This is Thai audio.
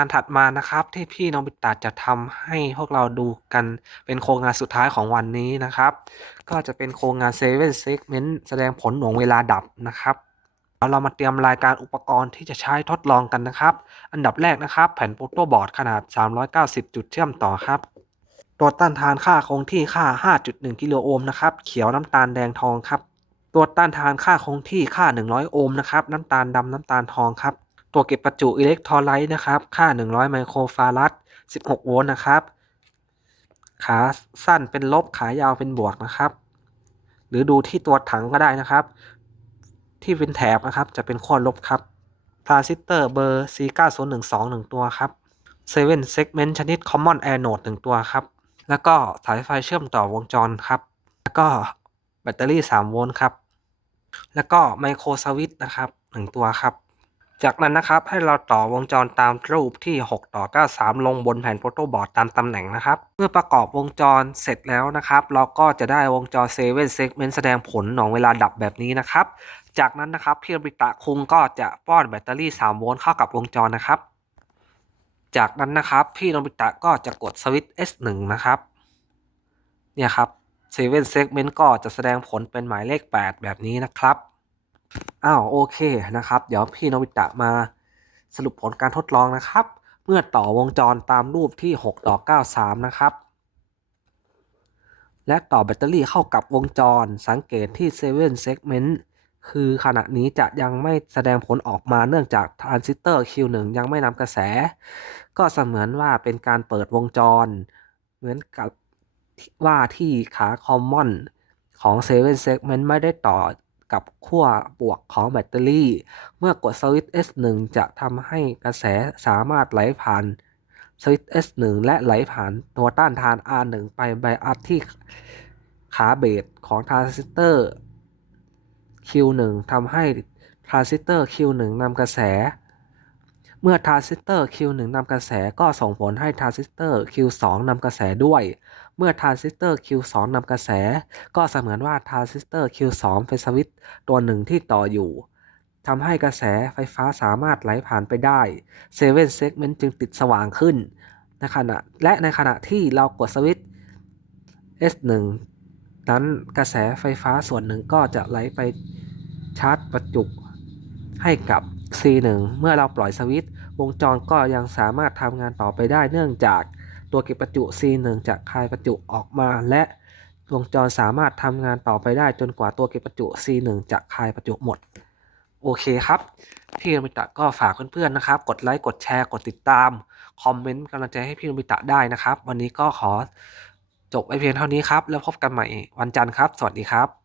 านถัดมานะครับ ที่พี่โนบิตะจะทำให้พวกเราดูกันเป็นโครงงานสุดท้ายของวันนี้นะครับ ก็จะเป็นโครงงาน Seven Segment แสดงผลหน่วงเวลาดับนะครับเอาเรามาเตรียมรายการอุปกรณ์ที่จะใช้ทดลองกันนะครับ อันดับแรกนะครับ แผ่นโปรโตบอร์ดขนาด 390 จุดเชื่อมต่อครับตัวต้านทานค่าคงที่ค่า 5.1 กิโลโอห์มนะครับเขียวน้ำตาลแดงทองครับ ตัวต้านทานค่าคงที่ค่า 100 โอห์มนะครับน้ำตาลดำน้ำตาลทองครับ ตัวเก็บประจุอิเล็กโทรไลต์นะครับ ค่า 100 ไมโครฟารัด 16 โวลต์นะครับ ขาสั้นเป็นลบ ขายาวเป็นบวกนะครับ หรือดูที่ตัวถังก็ได้นะครับ ที่เป็นแถบนะครับ จะเป็นขั้วลบครับทรานซิสเตอร์เบอร์ C9012 1 ตัวครับ7 segment ชนิด common anode 1 ตัวครับ แล้วก็สายไฟเชื่อมต่อวงจรครับ แล้วก็แบตเตอรี่ 3 โวลต์ครับ แล้วก็ไมโครสวิตช์นะครับ 1 ตัวครับ จากนั้นนะครับให้เราต่อวงจรตามรูปที่ 6 ต่อ 93 ลงบนแผ่นโปรโตบอร์ดตามตำแหน่งนะครับ เมื่อประกอบวงจรเสร็จแล้วนะครับ เราก็จะได้วงจร 7 segment แสดงผลหน่วงเวลาดับแบบนี้นะครับ จากนั้นนะครับพี่อริตะคุงก็จะป้อนแบตเตอรี่ 3 โวลต์เข้ากับวงจรนะครับ จากนั้นนะครับพี่โนบิตะก็จะกดสวิตช์ S1 นะครับ เนี่ยครับ 7 segment ก็จะแสดงผลเป็นหมายเลข 8 แบบนี้นะครับ อ้าวโอเคนะครับ เดี๋ยวพี่โนบิตะมาสรุปผลการทดลองนะครับ เมื่อต่อวงจรตามรูปที่ 6 ต่อ 93 นะครับและต่อแบตเตอรี่เข้ากับวงจรสังเกตที่7 segment คือขณะนี้จะยังไม่แสดงผลออกมาเนื่องจากทรานซิสเตอร์ Q1 ยังไม่นำกระแส ก็เสมือนว่าเป็นการเปิดวงจร เหมือนกับว่าที่ขาคอมมอนของ7 segment ไม่ได้ต่อ กับขั้วบวกของแบตเตอรี่ เมื่อกดสวิตช์ S1 จะทำให้กระแสสามารถไหลผ่านสวิตช์ S1 และไหลผ่านตัวต้านทาน R1 ไปไบอัดที่ขาเบสของทรานซิสเตอร์ Q1 ทำให้ทรานซิสเตอร์ Q1 นำกระแส เมื่อทรานซิสเตอร์ Q1 นำกระแสก็ส่งผลให้ทรานซิสเตอร์ Q2 นำกระแสด้วย เมื่อทรานซิสเตอร์ Q2 นำกระแส ก็เสมือนว่าทรานซิสเตอร์ Q2 เป็นสวิตตัวหนึ่งที่ต่ออยู่ทำให้กระแสไฟฟ้าสามารถไหลผ่านไปได้7 segment จึงติดสว่างขึ้นในขณะและในขณะที่เรากดสวิตช์ S1 นั้นกระแสไฟฟ้าส่วนหนึ่งก็จะไหลไปชาร์จประจุให้กับ C1 เมื่อเราปล่อยสวิตช์วงจรก็ยังสามารถทำงานต่อไปได้เนื่องจากตัวเก็บประจุ C1 จะคายประจุออกมา และวงจรสามารถทำงานต่อไปได้จนกว่าตัวเก็บประจุ C1 จะคายประจุหมด โอเคครับ พี่โนบิตะก็ฝากเพื่อนๆนะครับ กดไลค์กดแชร์กดติดตาม คอมเมนต์กำลังใจให้พี่โนบิตะได้นะครับ วันนี้ก็ขอจบไว้เพียงเท่านี้ครับ แล้วพบกันใหม่วันจันทร์ครับ สวัสดีครับ